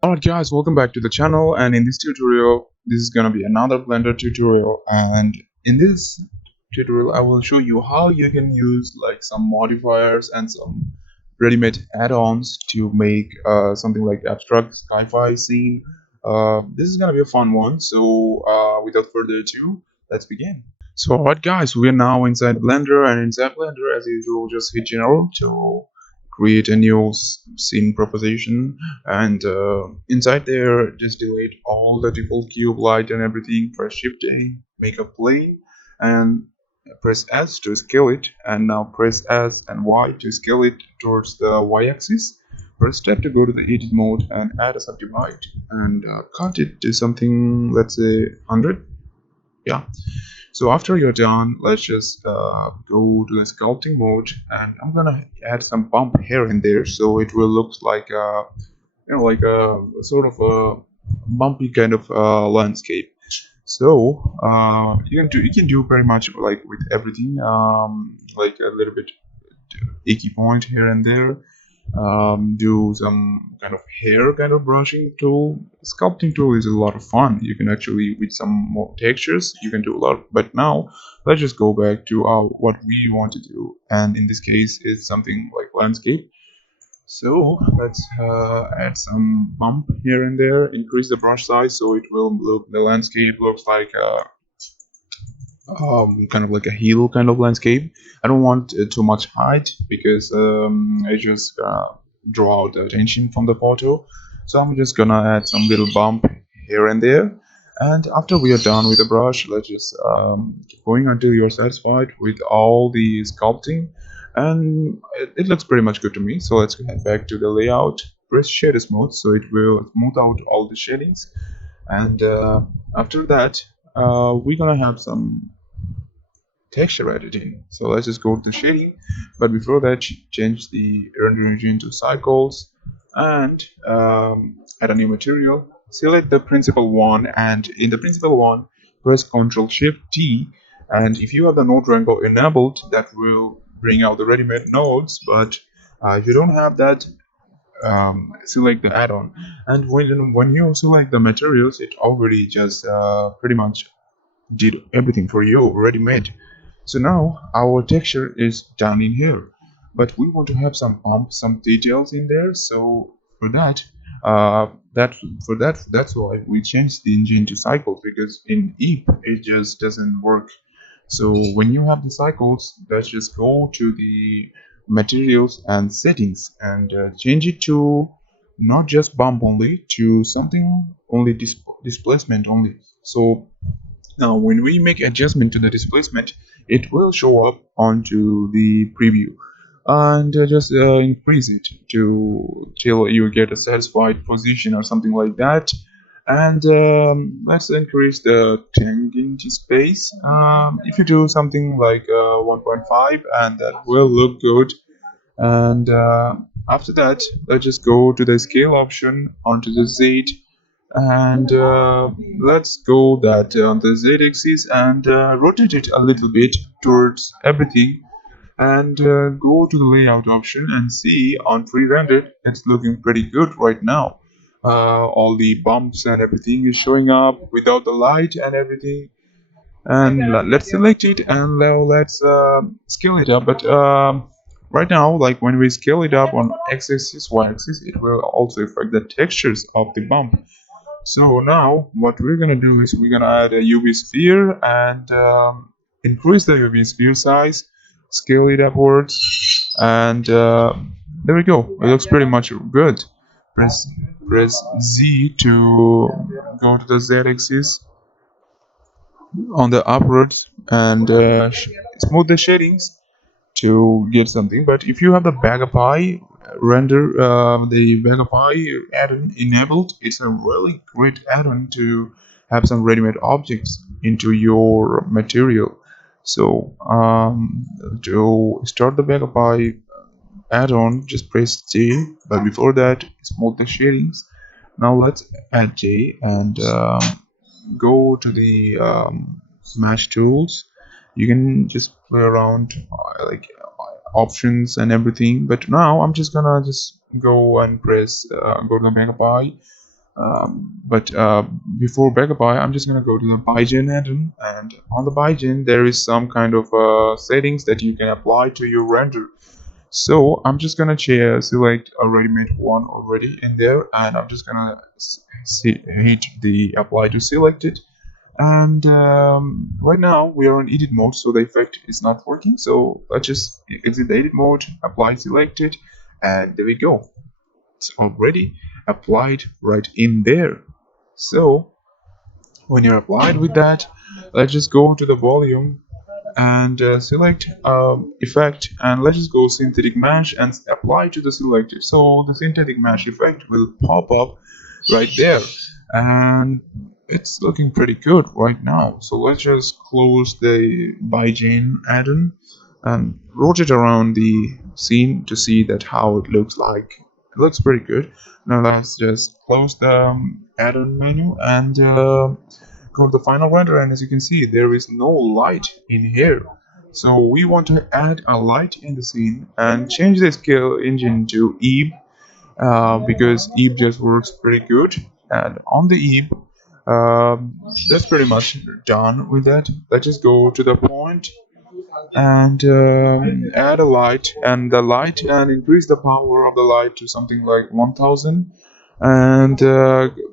Alright guys, welcome back to the channel, and in this tutorial this is gonna be another Blender tutorial, and in this tutorial I will show you how you can use like some modifiers and some ready-made add-ons to make something like abstract sci-fi scene. This is gonna be a fun one, so without further ado, let's begin. So alright guys, we are now inside Blender, and inside Blender as usual just hit general to create a new scene proposition, and inside there just delete all the default cube light and everything. Press shift A, make a plane, and press S to scale it, and now press S and Y to scale it towards the y-axis. Press tab to go to the edit mode and add a subdivide, and cut it to something, let's say 100. Yeah, so after you're done, let's just go to the sculpting mode, and I'm gonna add some bump here and there so it will look like a, like a sort of a bumpy kind of landscape. So you can do pretty much like with everything, like a little bit icky point here and there. Do some kind of hair kind of brushing tool. Sculpting tool is a lot of fun. You can actually, with some more textures, you can do a lot. But now let's just go back to what we want to do, and in this case it's something like landscape. So let's add some bump here and there, increase the brush size so it will look, the landscape looks like kind of like a hill kind of landscape. I don't want too much height because I just draw out the attention from the photo. So I'm just gonna add some little bump here and there. And after we are done with the brush, let's just keep going until you're satisfied with all the sculpting. And it looks pretty much good to me. So let's head back to the layout. Press shade smooth so it will smooth out all the shadings. And after that, we're gonna have some texture editing. So let's just go to the shading, but before that change the render engine to cycles, and add a new material. Select the principal one, and in the principal one press Ctrl Shift T, and if you have the node wrangle enabled, that will bring out the ready-made nodes. But if you don't have that, select the add-on, and when you select the materials, it already just pretty much did everything for you, ready-made. So now our texture is done in here, but we want to have some bump, some details in there. So for that, that's why we changed the engine to cycles, because in EEVEE it just doesn't work. So when you have the cycles, let's just go to the materials and settings, and change it to not just bump only, to something only displacement only. So now when we make adjustment to the displacement, it will show up onto the preview, and just increase it to till you get a satisfied position or something like that. And let's increase the tangent space. If you do something like 1.5, and that will look good. And after that, let's just go to the scale option onto the Z, and let's go that on the z-axis, and rotate it a little bit towards everything, and go to the layout option and see on pre-rendered it's looking pretty good right now. All the bumps and everything is showing up without the light and everything. And let's select it, and now let's scale it up. But right now, like when we scale it up on x-axis, y-axis, it will also affect the textures of the bump. So now what we're gonna do is we're gonna add a UV sphere, and increase the UV sphere size, scale it upwards, and there we go. It looks pretty much good. Press Z to go to the Z-axis on the upwards, and smooth the shadings to get something. But if you have the Bagapie render, the Bagapie add-on enabled, it's a really great add-on to have some ready-made objects into your material. So to start the Bagapie add-on, just press J, but before that smooth the shadings. Now let's add J, and go to the mesh tools. You can just play around like options and everything, but now I'm just gonna just go and press go to the Bagapie, But before Begabay, I'm just gonna go to the Bygen add-on, and on the Bygen there is some kind of settings that you can apply to your render. So I'm just gonna select a ready-made one already in there, and I'm just gonna hit the apply to selected. And right now we are in edit mode, so the effect is not working. So let's just exit the edit mode, apply selected, and there we go. It's already applied right in there. So when you're applied with that, let's just go to the volume and select effect, and let's just go synthetic mesh and apply to the selected. So the synthetic mesh effect will pop up right there, and it's looking pretty good right now. So let's just close the Bygen add-on and rotate around the scene to see that how it looks like. It looks pretty good. Now let's just close the add-on menu and go to the final render, and as you can see, there is no light in here. So we want to add a light in the scene and change the scale engine to EEVEE, because EEVEE just works pretty good. And on the EEVEE, that's pretty much done with that. Let's just go to the point and add a light, and the light, and increase the power of the light to something like 1000, and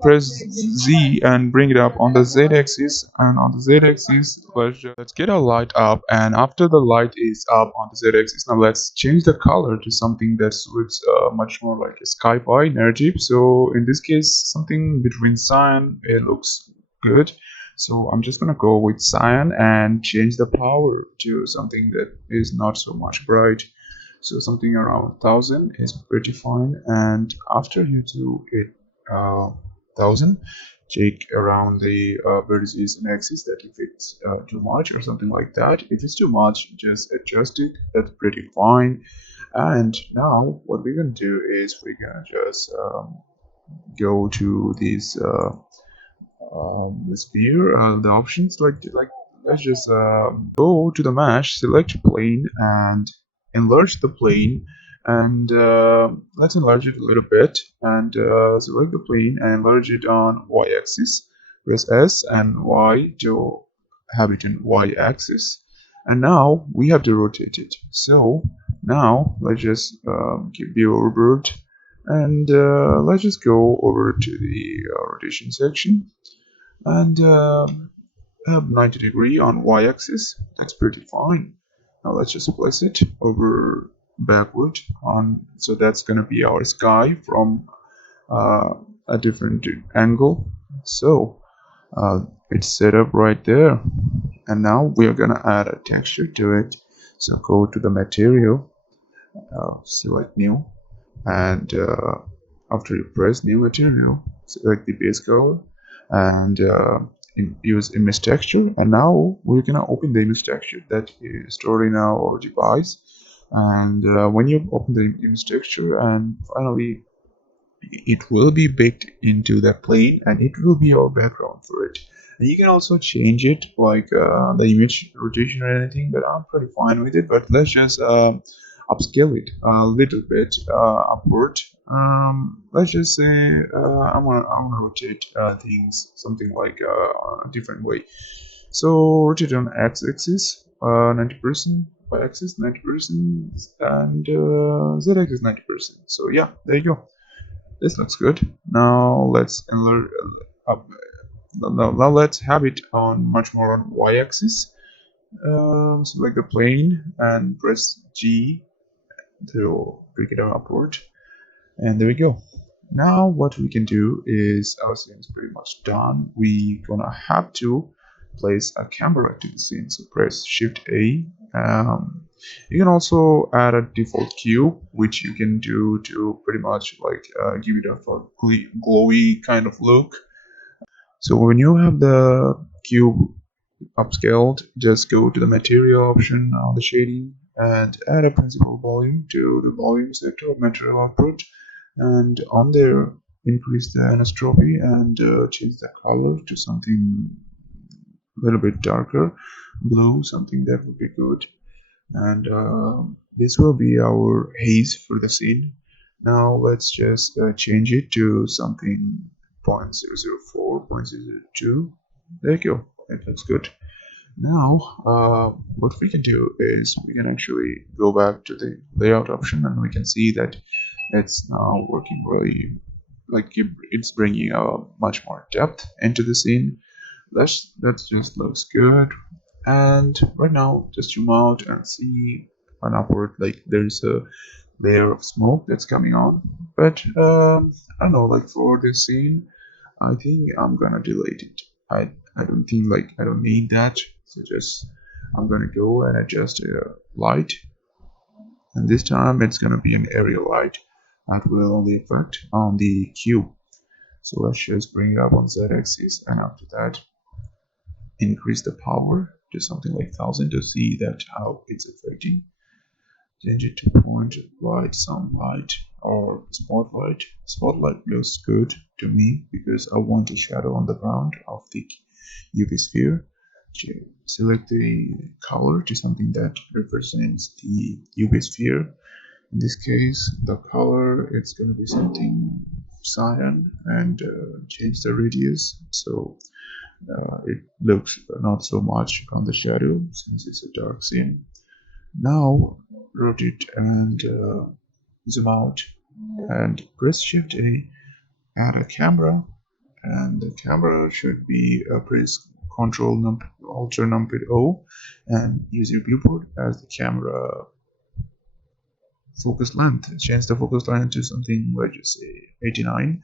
press Z and bring it up on the Z axis. And on the Z axis, let's get a light up, and after the light is up on the Z axis, now let's change the color to something that suits much more like a Sci-Fi narrative. So in this case, something between cyan, it looks good. So I'm just gonna go with cyan and change the power to something that is not so much bright. So something around 1000 is pretty fine. And after you do it 1000, check around the vertices and axis that if it's too much or something like that. If it's too much, just adjust it. That's pretty fine. And now what we're gonna do is we're gonna just go to this sphere, the options, like let's just go to the mesh, select plane and enlarge the plane, and let's enlarge it a little bit, and select the plane and enlarge it on y-axis. Press S and Y to have it in y-axis, and now we have to rotate it. So now let's just keep view overboard, and let's just go over to the rotation section and have 90 degree on y-axis. That's pretty fine. Now let's just place it over backward on, so that's gonna be our sky from a different angle. So it's set up right there, and now we are gonna add a texture to it. So go to the material, select new, and after you press new material, select the base color and use image texture. And now we're gonna open the image texture that is stored in our device. And when you open the image texture, and finally it will be baked into the plane, and it will be our background for it. And you can also change it, like the image rotation or anything, but I'm pretty fine with it. But let's just upscale it a little bit upward. Let's just say I'm gonna rotate things something like a different way. So rotate on x-axis 90%, y-axis 90%, and z-axis 90%. So yeah, there you go. This looks good. Now let's now let's have it on much more on y-axis. Select the plane and press G to bring it upward, and there we go. Now what we can do is, our scene is pretty much done. We gonna have to place a camera to the scene, so press Shift A. You can also add a default cube, which you can do to pretty much like give it a glowy kind of look. So when you have the cube upscaled, just go to the material option on the shading and add a principal volume to the volume sector of material output, and on there increase the anisotropy and change the color to something a little bit darker blue, something that would be good. And this will be our haze for the scene. Now let's just change it to something 0.004, 0.002. There you go. It looks good. Now, what we can do is we can actually go back to the layout option, and we can see that it's now working really, like it's bringing a much more depth into the scene. That just looks good. And right now, just zoom out and see an upward, like there's a layer of smoke that's coming on. But I don't know, like for this scene, I think I'm gonna delete it. I don't think, like, I don't need that. So just I'm gonna go and adjust light, and this time it's gonna be an area light that will only affect on the cube. So let's just bring it up on z-axis, and after that increase the power to something like 1000 to see that how it's affecting. Change it to point light, sunlight, or spotlight. Spotlight looks good to me because I want a shadow on the ground of the UV sphere. Select the color to something that represents the UV sphere. In this case, the color, it's going to be something cyan, and change the radius so it looks not so much on the shadow since it's a dark scene. Now rotate and zoom out and press Shift A, add a camera, and the camera should be press Control Alt numpad O, and use your viewport as the camera focus length. Change the focus length to something, let's just say 89,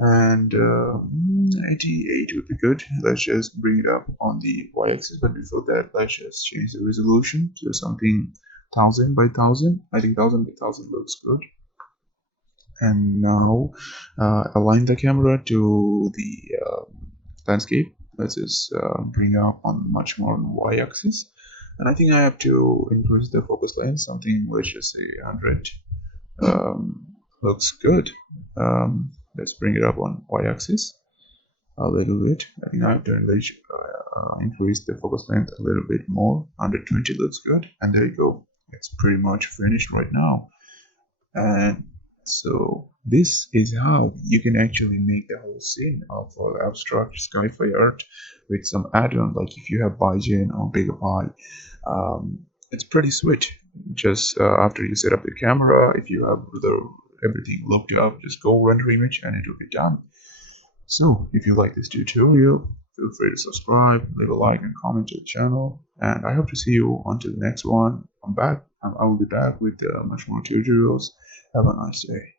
and 88 would be good. Let's just bring it up on the y-axis, but before that let's just change the resolution to something 1000 by 1000. I think 1000 by 1000 looks good. And now align the camera to the landscape. Let's just bring up on much more on y-axis, and I think I have to increase the focus length, something, let's just say 100. Looks good. Let's bring it up on y-axis a little bit. I think I have to increase the focus length a little bit more. 120 looks good, and there you go. It's pretty much finished right now. And so this is how you can actually make the whole scene of abstract sci-fi art with some add-on, like if you have Bygen or Bigapie. It's pretty sweet. Just after you set up the camera, if you have everything looked up, just go render image and it will be done. So if you like this tutorial, feel free to subscribe, leave a like, and comment to the channel. And I hope to see you until the next one. I will be back with much more tutorials. Have a nice day.